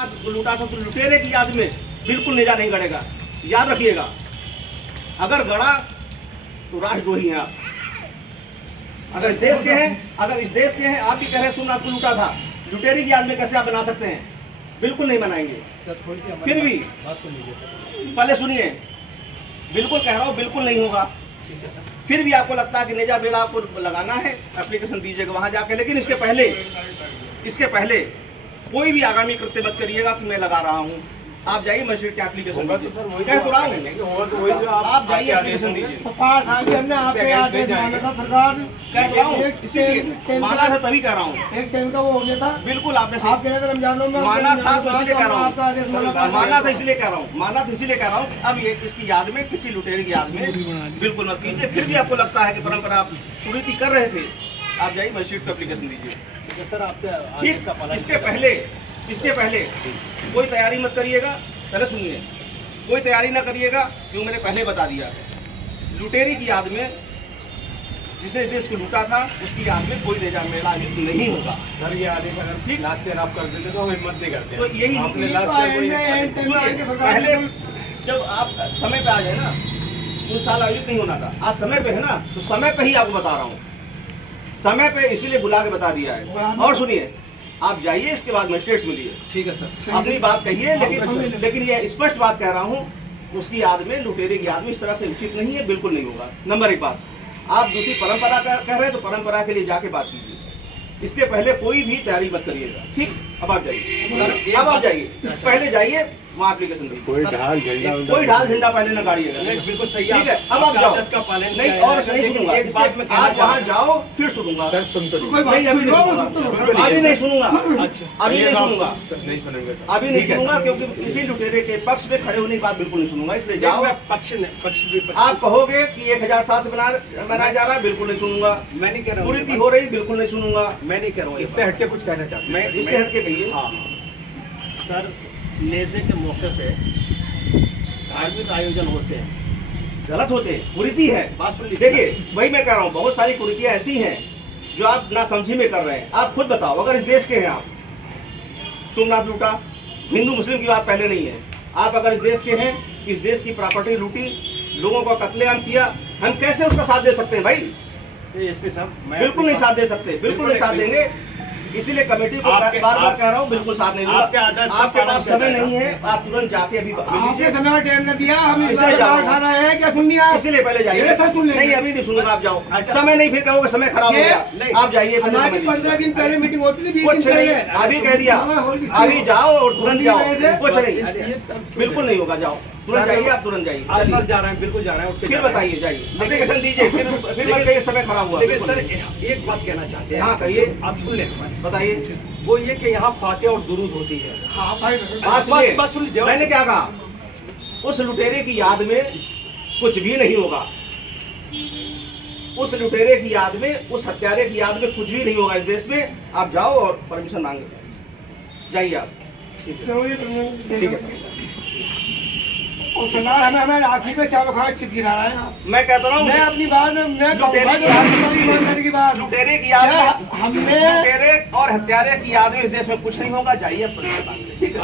सोमनाथ को लूटा था तो लुटेरे की याद में बिल्कुल नेजा नहीं गड़ेगा। याद रखिएगा, अगर गड़ा तो राष्ट्रद्रोही हैं आप। अगर इस देश के हैं, आप भी कह रहे हैं सोमनाथ को लूटा था, लुटेरे की याद में कैसे आप बना सकते हैं? बिल्कुल नहीं बनाएंगे। फिर भी पहले सुनिए, बिल्कुल कह रहा हूँ बिल्कुल नहीं होगा। फिर भी आपको लगता है कि नेजा बेला आपको लगाना है, एप्लीकेशन दीजिएगा वहां जाके। लेकिन इसके पहले कोई भी आगामी कृत्य मत करिएगा कि मैं लगा रहा हूँ। आप जाइए मजिस्ट्रेट के एप्लीकेशन कह तो रहा हूँ, आप जाइए एप्लीकेशन दीजिए। कह तो रहा हूँ, इसीलिए माना था तभी कह रहा हूँ। एक टाइम का वो हो गया था, बिल्कुल आपने आप कह रहे थे रमजानों में माना था तो इसलिए कह रहा हूँ, माना था इसलिए कह रहा हूँ कि अब ये इसकी याद में, किसी लुटेरे की याद में बिल्कुल मत कीजिए। फिर भी आपको लगता है कि परंपरा आप कुरीति कर रहे थे, आप जाइए मजिस्ट्रेट को एप्लीकेशन दीजिए। सर आपके इसके पहले कोई तैयारी मत करिएगा। पहले सुनिए, कोई तैयारी ना करिएगा, क्यों मैंने पहले बता दिया है। लुटेरी की याद में, जिसने देश को लूटा था, उसकी याद में कोई नेजा मेला आयोजित नहीं होगा। सर ये आदेश अगर लास्ट ईयर आप कर देते तो हम हिम्मत नहीं करते। तो यही आपने लास्ट ईयर पहले जब आप समय पे आ जाए ना, उस साल आयोजित नहीं होना था, आज समय पे है ना, तो समय पे ही आपको बता रहा हूँ, समय पे इसीलिए बुला के बता दिया है। और सुनिए, आप जाइए, इसके बाद मजिस्ट्रेट से मिलिए। ठीक है सर, अपनी बात कहिए, लेकिन ये स्पष्ट बात कह रहा हूँ, उसकी याद में, लुटेरे की याद में इस तरह से उचित नहीं है, बिल्कुल नहीं होगा। नंबर एक बात। आप दूसरी परंपरा कह रहे हैं तो परंपरा के लिए जाके बात कीजिए। इसके पहले कोई भी तैयारी मत करिएगा, ठीक? अब आप जाइए, अब आप जाइए, पहले जाइए वहाँ एप्लीकेशन दीजिए। कोई ढाल झंडा पहले न गाड़िएगा। बिल्कुल सही ठीक है, अब आप जाओ। नहीं और नहीं सुनूंगा, आप वहाँ जाओ फिर सुनूंगा। सर सुन तो नहीं, अभी नहीं सुनूंगा, अभी नहीं सुनूंगा, अभी नहीं सुनूंगा, नहीं सुनेंगे सर, अभी नहीं सुनूंगा, क्योंकि इसी लुटेरे के पक्ष में खड़े होने की बात बिल्कुल नहीं सुनूंगा। इसलिए जाओ। पक्ष आप कहोगे कि 1007 से बनाया जा रहा है, बिल्कुल नहीं सुनूंगा। मैं नहीं कह रहा हूँ, कुरीति हो रही, बिल्कुल नहीं सुनूंगा। मैं नहीं कह रहा हूँ। इससे हटके कुछ कहना चाहता हूं। मैं इससे हटके कहिए। हाँ सर, नेज़े के मौके पे धार्मिक आयोजन होते हैं, गलत होते हैं, कुरीति है। बात सुन लीजिए। देखिए वही मैं कह रहा हूँ, बहुत सारी कुरीतियां ऐसी हैं जो आप नासमझी में कर रहे हैं। आप खुद बताओ, अगर इस देश के हैं आप, सोमनाथ लूटा, हिंदू मुस्लिम की बात पहले नहीं है, आप अगर इस देश के हैं, इस देश की प्रॉपर्टी लूटी, लोगों का कत्लेआम किया, हम कैसे उसका साथ दे सकते हैं भाई? एसपी साहब, बिल्कुल नहीं साथ दे सकते, बिल्कुल नहीं साथ देंगे। इसीलिए कमेटी को बार बार कह रहा हूँ, बिल्कुल साथ नहीं दूंगा। आपके पास समय नहीं है, आप तुरंत जाके अभी आपके समय टाइम न दिया, हम इसलिए जा खा रहे हैं, क्या सुन लिया? इसीलिए पहले जाइए। नहीं अभी नहीं सुनूंगा, आप जाओ। समय नहीं, फिर कहोगे समय खराब हो गया, आप जाइए। हमारी 15 दिन पहले मीटिंग होती थी, 20 कुछ दिन नहीं, पहले। अभी कह दिया, अभी जाओ और तुरंत जाओ, कुछ नहीं, बिल्कुल नहीं होगा, जाओ तुरंत जाइए, आप तुरंत जाइए। सर जा रहे हैं, बिल्कुल जा रहे हैं। फिर बताइए, जाइए एप्लीकेशन दीजिए, फिर मत कहिए समय खराब हुआ। लेकिन सर एक बात कहना चाहते हैं। हाँ कहिए, आप सुन लें हमारी। बताइए। वो ये कि यहाँ फातिहा और दुरूद होती है। हाँ भाई, बस सुनिए, मैंने क्या कहा, उस लुटेरे की याद में कुछ भी नहीं होगा। उस लुटेरे की याद में, उस हत्यारे की याद में कुछ भी नहीं होगा इस देश में। आप जाओ और परमिशन मांगे, जाइए आप। ठीक है और सरकार हमें आखिर में चावल खा चिप गिरा रहा है। मैं कहता रहा हूँ, मैं अपनी बात मैं लुटेरे की याद, लुटेरे की याद में, हमने लुटेरे और हत्यारे की याद में इस देश में कुछ नहीं होगा। जाइए, ठीक है।